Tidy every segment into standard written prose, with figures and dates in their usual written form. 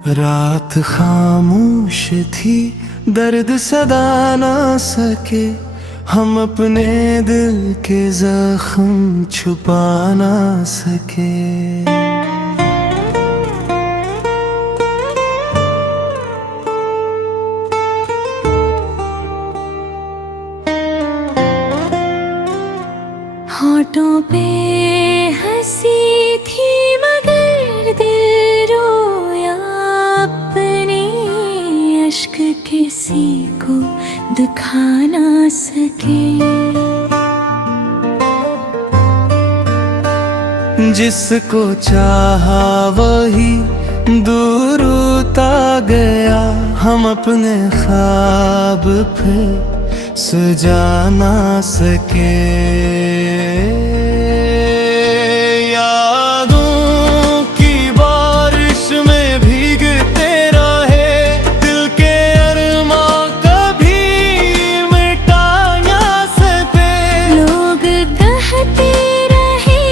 रात खामोश थी, दर्द सदा ना सके, हम अपने दिल के जख्म छुपा ना सके। होठों पे हंसी थी मगर दिल रोया अपने, अश्क किसी को दिखा ना सके। जिसको चाहा वही दूर उता गया, हम अपने ख्वाब फिर सजा ना सके। यादों की बारिश में भीगते रहे, दिल के अरमां कभी मिटा ना सके। लोग कहते रहे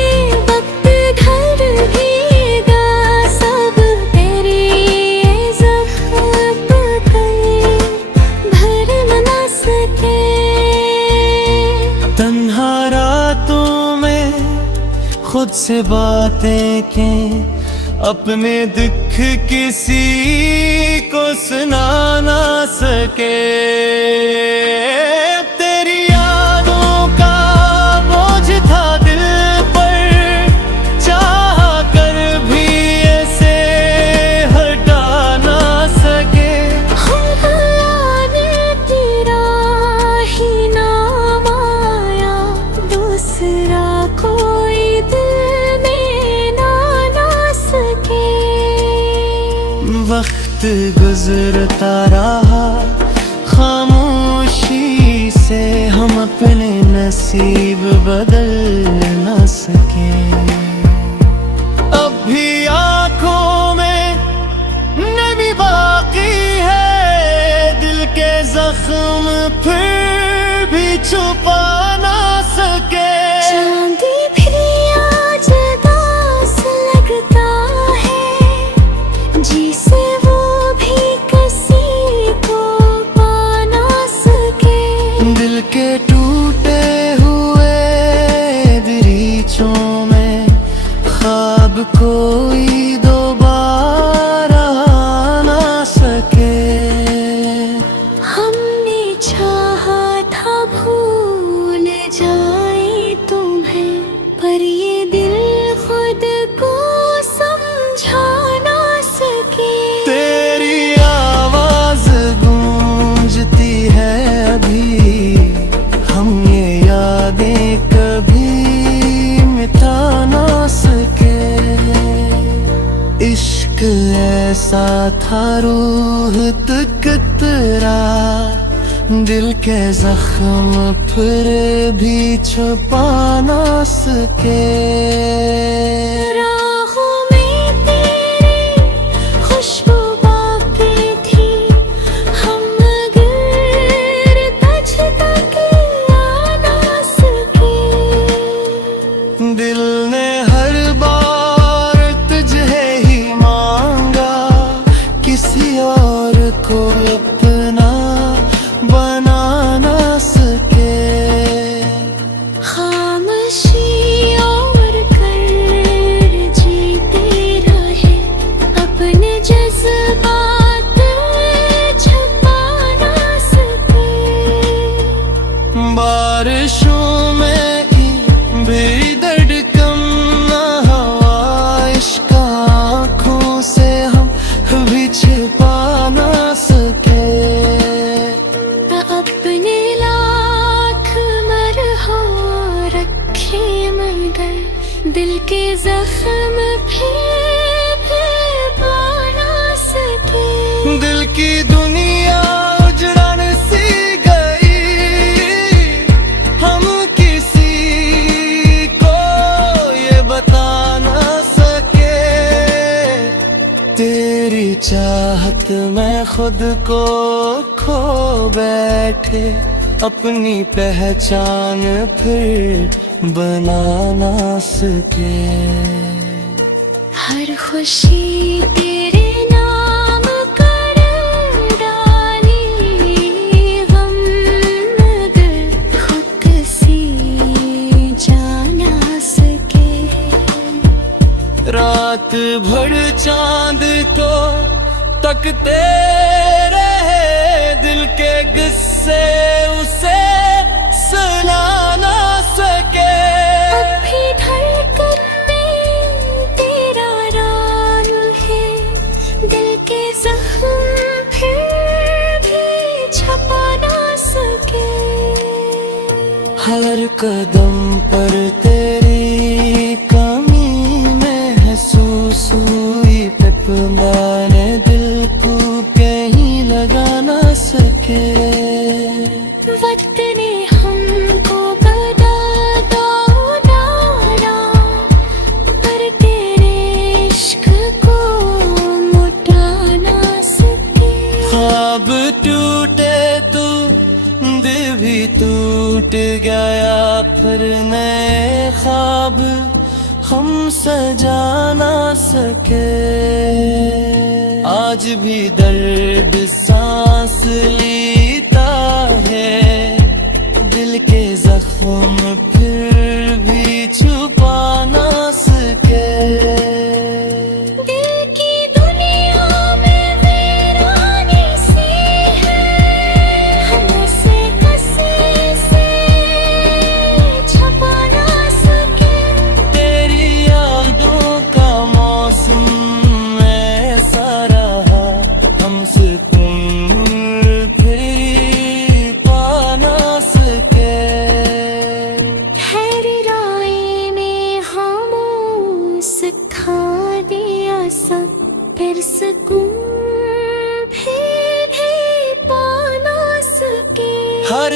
वक्त घर भीगा, सब तेरी ये ज़ख्म भर ना सके। तन्हा रातों में खुद से बातें के, अपने दुख किसी को सुना ना सके। तेरी यादों का बोझ था दिल पर, चाह कर भी ऐसे हटा ना सके। तेरा ही नाम आया, दूसरा कोई दिल में ना सके। वक्त गुजरता रहा खामोशी से, हम अपने नसीब बदल ना सके। अब भी आंखों में नमी बाकी है, दिल के जख्म फिर भी छुपा ना सके। चांदी फिर आज दास लगता है, जिसे वो भी किसी को पा ना सके। दिल के टूटे हुए दरीचों में ख्वाब कोई दोबारा ना सके। हमने चाहा था भूल जाए तुम्हें, पर ये दिल खुद को समझा ना सके। तेरी आवाज गूंजती है अभी, हम ये यादें कभी मिटा ना सके। इश्क ऐसा था रूह तकतरा, दिल के जख्म फिर भी छुपा ना सके। राहों में तेरी खुशबू बाकी थी, हम मगर तुझ तक आ ना सके। दिल ने हर बार तुझे ही मांगा, किसी और को अपना बना ना सके। खामोशी और कर जीते रहे, अपने जज्बात छुपा ना सके। बारिशों में भी दर्द कम ना हुआ, इश्क आँखों से हम भी छिपा ना सके। अपने लाख मरहो रखे मगर, दिल के जख्म फिर पा ना सके। दिल की दुनिया उजड़न सी गई, हम किसी को ये बता ना सके। तेरी चाहत में खुद को खो बैठे, अपनी पहचान फिर बना ना सके। हर खुशी तेरे नाम धड़कते रहे दिल के किस्से उसे सुना ना सके। अब भी धड़कन में तेरा नाम है, दिल के जख्म फिर भी छपा ना सके। हर कदम पर तेरी कमी महसूस हुई, पिपमाने दिल को कहीं लगा ना सके। वक्त ने हमको बताया ना, पर तेरे इश्क को मिटा ना सके। ख्वाब टूटे तो दिल भी टूट गया, फिर नए ख्वाब हम सजा ना सके। आज भी दर्द सांस लेता है, दिल के जख्म फिर भी छुपा ना सके। दिल की दुनिया में वीरानी सी है, हमसे कसे से छपा ना सके। तेरी यादों का मौसम ऐसा रहा, हम सुकून फिर पा ना सके। ठहरी राय ने हमें सिखा दिया सब, फिर सुकून फिर भी पा ना सके। हर